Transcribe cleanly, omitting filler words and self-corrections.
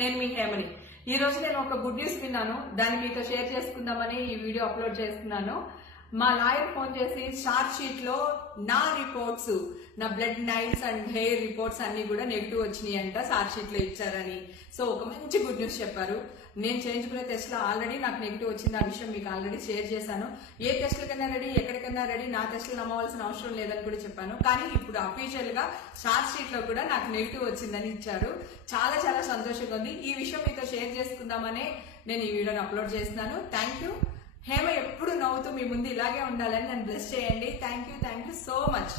నేను మీ హేమని. ఈ రోజు నేను ఒక గుడ్ న్యూస్ విన్నాను, దాన్ని మీతో షేర్ చేసుకుందామని ఈ వీడియో అప్లోడ్ చేస్తున్నాను. మా లాయర్ ఫోన్ చేసి చార్జ్ షీట్ లో నా రిపోర్ట్స్, నా blood nails and hair reports అన్ని కూడా నెగిటివ్ వచ్చినాయి అంట, చార్జ్ షీట్ లో ఇచ్చారని. సో ఒక మంచి గుడ్ న్యూస్ చెప్పారు. నేను చేయించుకునే టెస్ట్ లో ఆల్రెడీ నాకు నెగిటివ్ వచ్చింది, ఆ విషయం మీకు ఆల్రెడీ షేర్ చేశాను. ఏ టెస్ట్లకైనా రెడీ, ఎక్కడికైనా రెడీ, నా టెస్ట్లు నమ్మవలసిన అవసరం లేదని కూడా చెప్పాను. కానీ ఇప్పుడు అఫీషియల్ గా చార్జ్ షీట్ లో కూడా నాకు నెగిటివ్ వచ్చిందని ఇచ్చారు. చాలా చాలా సంతోషంగా ఉంది. ఈ విషయం మీతో షేర్ చేసుకుందామనే నేను ఈ వీడియోని అప్లోడ్ చేస్తున్నాను. Thank you. హేమ ఎప్పుడు నవ్వుతూ మీ ముందు ఇలాగే ఉండాలని నన్ను బ్లెస్ చేయండి. Thank you so much.